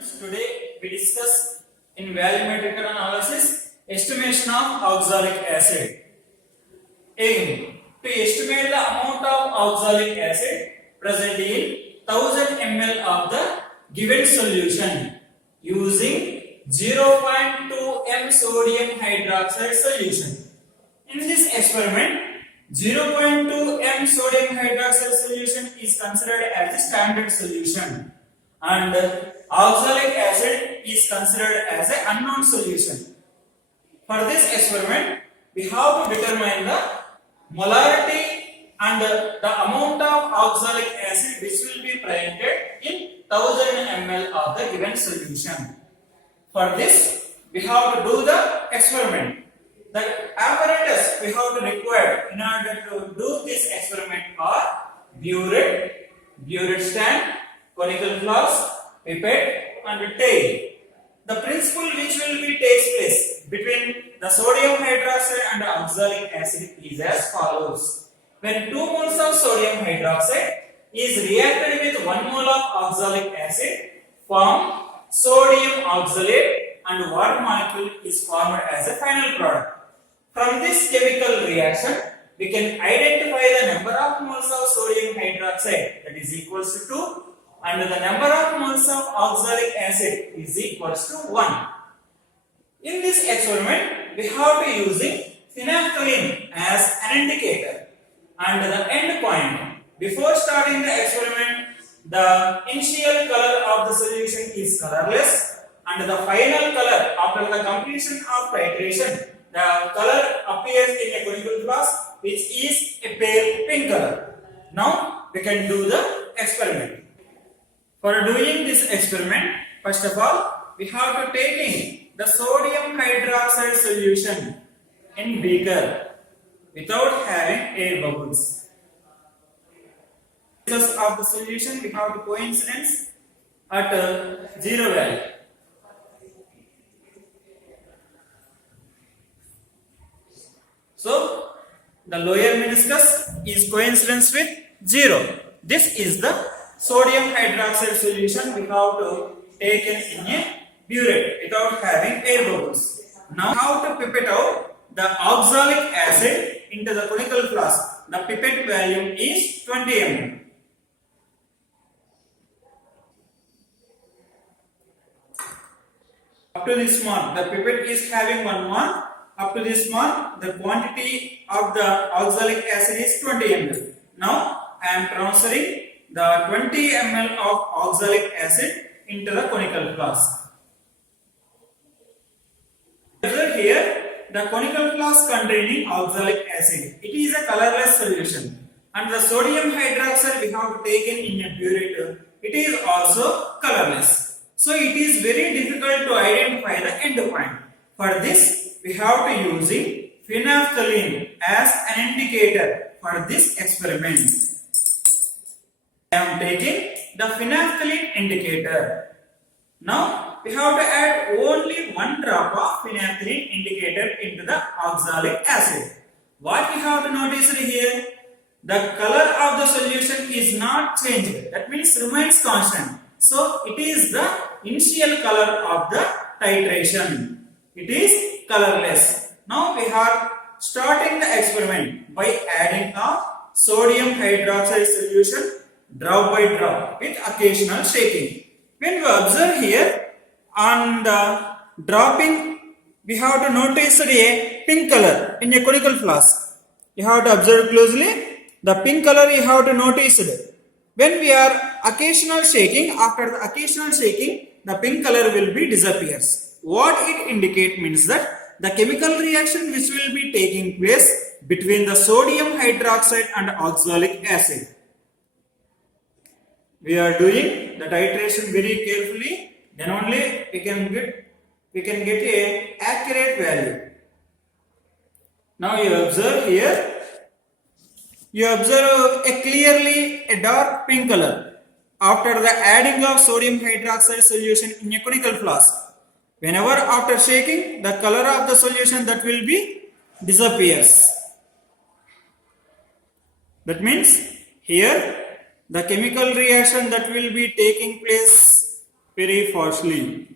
Today we discuss in volumetric analysis estimation of oxalic acid. Aim to estimate the amount of oxalic acid present in 1000 ml of the given solution using 0.2 m sodium hydroxide solution. In this experiment, 0.2 m sodium hydroxide solution is considered as the standard solution, and oxalic acid is considered as an unknown solution. For this experiment, we have to determine the molarity and the amount of oxalic acid which will be presented in 1000 ml of the given solution. For this, we have to do the experiment. The apparatus we have to require in order to do this experiment are burette stand, conical flask, pipette and tail. The principle which will be takes place between the sodium hydroxide and the oxalic acid is as follows. When 2 moles of sodium hydroxide is reacted with 1 mole of oxalic acid, form sodium oxalate and water molecule is formed as a final product. From this chemical reaction, we can identify the number of moles of sodium hydroxide, that is equals to 2, and the number of moles of oxalic acid is equals to 1. In this experiment, we have to using phenolphthalein as an indicator, and the end point. Before starting the experiment, the initial color of the solution is colorless, and the final color after the completion of titration, the color appears in a conical flask which is a pale pink color. Now we can do the experiment. For doing this experiment, first of all, we have to take in the sodium hydroxide solution in beaker without having air bubbles. Because of the solution, we have the coincidence at 0 value. So, the lower meniscus is coincidence with 0. This is the sodium hydroxide solution we have to take in a burette without having air bubbles. Now, how to pipette out the oxalic acid into the conical flask? The pipette value is 20 ml. Up to this mark, the pipette is having 1 mark. Up to this mark, the quantity of the oxalic acid is 20 ml. Now, I am transferring the 20 ml of oxalic acid into the conical flask. Here, the conical flask containing oxalic acid. It is a colorless solution, and the sodium hydroxide we have taken in a burette, it is also colorless. So it is very difficult to identify the end point. For this, we have to using phenolphthalein as an indicator for this experiment. I am taking the phenolphthalein indicator. Now we have to add only 1 drop of phenolphthalein indicator into the oxalic acid. What we have to notice here, the color of the solution is not changed. That means remains constant. So it is the initial color of the titration. It is colorless. Now we are starting the experiment by adding a sodium hydroxide solution drop by drop with occasional shaking. When we observe here on the dropping, we have to notice a pink color in a conical flask. You have to observe closely. The pink color you have to notice it. When we are occasional shaking, after the occasional shaking, the pink color will be disappears. What it indicates means that the chemical reaction which will be taking place between the sodium hydroxide and oxalic acid. We are doing the titration very carefully, then only we can get a accurate value. Now you observe here, you observe a clearly a dark pink color after the adding of sodium hydroxide solution in a conical flask. Whenever after shaking, the color of the solution that will be disappears. That means here the chemical reaction that will be taking place very fastly.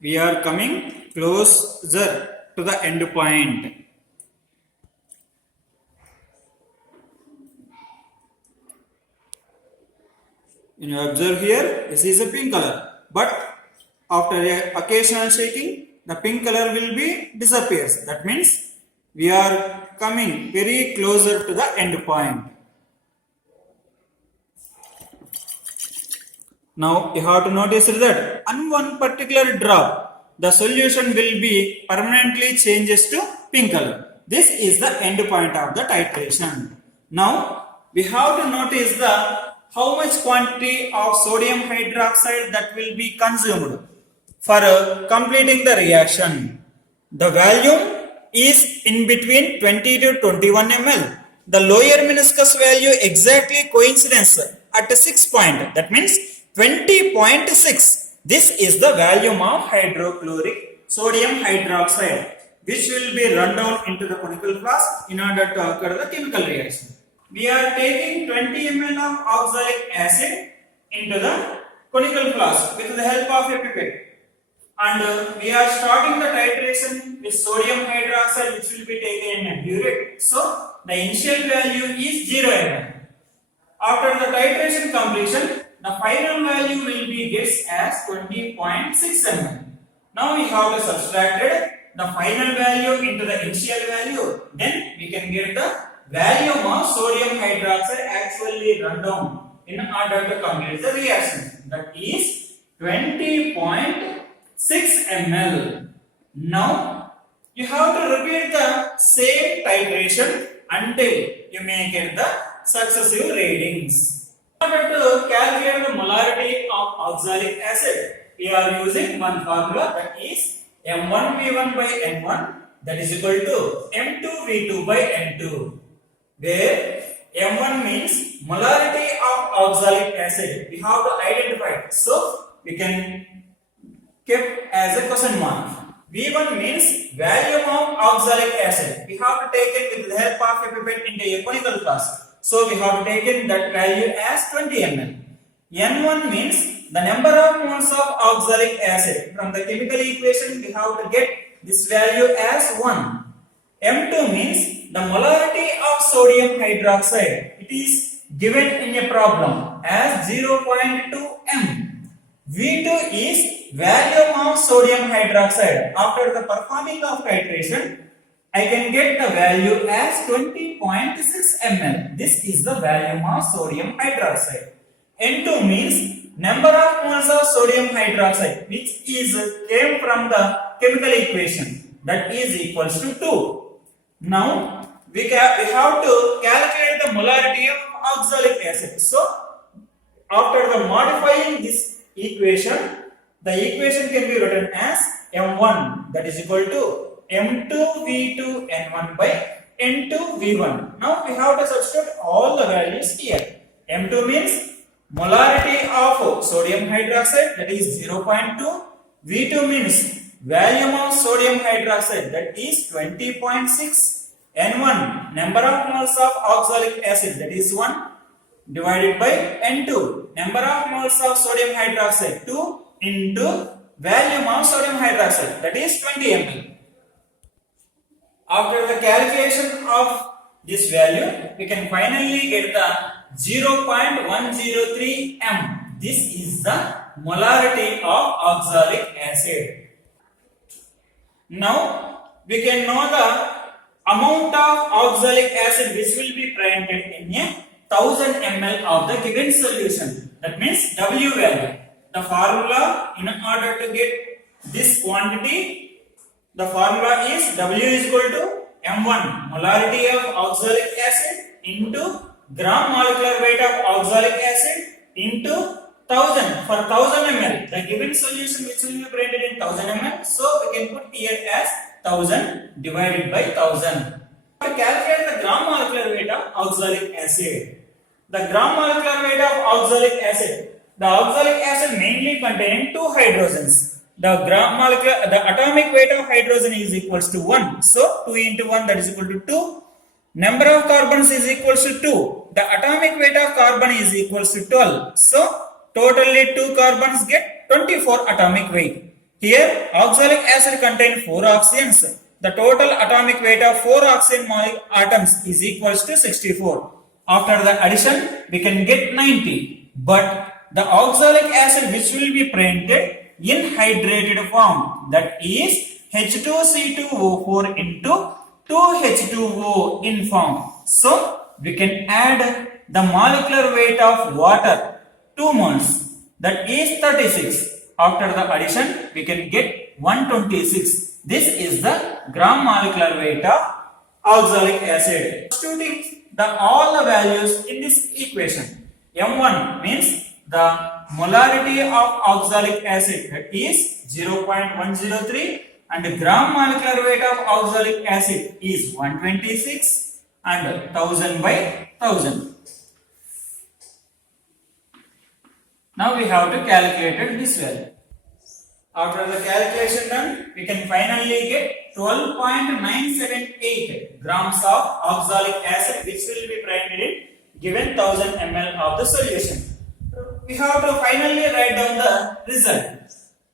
We are coming closer to the end point. When you observe here, this is a pink color. But after occasional shaking, the pink color will be disappears. That means we are coming very closer to the end point. Now you have to notice that on one particular drop, the solution will be permanently changes to pink color. This is the end point of the titration. Now we have to notice the how much quantity of sodium hydroxide that will be consumed for completing the reaction. The volume is in between 20 to 21 ml. The lower meniscus value exactly coincidence at 6 point. That means 20.6. This is the volume of hydrochloric sodium hydroxide, which will be run down into the conical flask in order to occur the chemical reaction. We are taking 20 ml of oxalic acid into the conical flask with the help of a pipette. And we are starting the titration with sodium hydroxide, which will be taken in a burette. So the initial value is 0 ml. After the titration completion, the final value will be guessed as 20.6 ml. Now we have to subtracted the final value into the initial value. Then we can get the volume of sodium hydroxide actually run down in order to complete the reaction. That is 20.6 ml. Now you have to repeat the same titration until you may get the successive readings. In order to calculate the molarity of oxalic acid, we are using one formula, that is M1V1 by N1, that is equal to M2V2 by N2, where M1 means molarity of oxalic acid. We have to identify it, so we can keep as a question mark. V1 means volume of oxalic acid. We have to take it with the help of a pipette into a conical flask. So we have taken that value as 20 ml. N1 means the number of moles of oxalic acid. From the chemical equation, we have to get this value as 1. M2 means the molarity of sodium hydroxide. It is given in a problem as 0.2 m. V2 is volume of sodium hydroxide. After the performing of titration, I can get the value as 20.6 ml. This is the volume of sodium hydroxide. N2 means number of moles of sodium hydroxide, which is came from the chemical equation, that is equals to 2. Now we have to calculate the molarity of oxalic acid. So after the modifying this equation, the equation can be written as M1, that is equal to M2V2 N1 by N2V1. Now we have to substitute all the values here. M2 means molarity of sodium hydroxide, that is 0.2. V2 means volume of sodium hydroxide, that is 20.6. N1 number of moles of oxalic acid, that is 1, divided by N2 number of moles of sodium hydroxide, 2 into volume of sodium hydroxide, that is 20 ml. After the calculation of this value, we can finally get the 0.103 m. This is the molarity of oxalic acid. Now we can know the amount of oxalic acid which will be presented in a 1000 ml of the given solution. That means W value. The formula, in order to get this quantity, the formula is W is equal to M1 molarity of oxalic acid into gram molecular weight of oxalic acid into 1000 for 1000 ml. The given solution which will be presented in 1000 ml. So we can put here as 1000 divided by 1000. To calculate the gram molecular weight of oxalic acid. The gram molecular weight of oxalic acid. The oxalic acid mainly containing 2 hydrogens. The atomic weight of hydrogen is equals to 1. So 2 into 1, that is equal to 2. number of carbons is equals to 2. The atomic weight of carbon is equals to 12. So totally 2 carbons get 24 atomic weight. Here oxalic acid contains 4 oxygens. The total atomic weight of 4 oxygen atoms is equals to 64. After the addition we can get 90. But the oxalic acid which will be printed in hydrated form, that is H2C2O4 into 2H2O in form. So we can add the molecular weight of water 2 moles, that is 36. After the addition we can get 126. This is the gram molecular weight of oxalic acid. Substituting all the values in this equation. M1 means the molarity of oxalic acid, that is 0.103, and the gram molecular weight of oxalic acid is 126 and 1000 by 1000. Now we have to calculate this value. After the calculation done, we can finally get 12.978 grams of oxalic acid, which will be printed in given 1000 ml of the solution. We have to finally write down the result.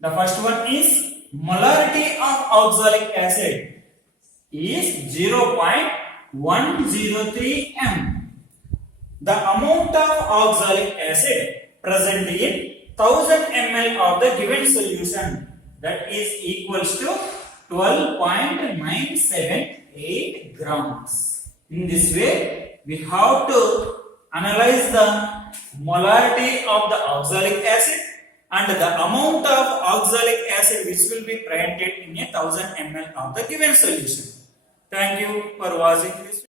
The first one is molarity of oxalic acid is 0.103 m. The amount of oxalic acid present in 1000 ml of the given solution, that is equals to 12.978 grams. In this way, we have to analyze the molarity of the oxalic acid and the amount of oxalic acid which will be printed in 1000 ml of the given solution. Thank you for watching this video.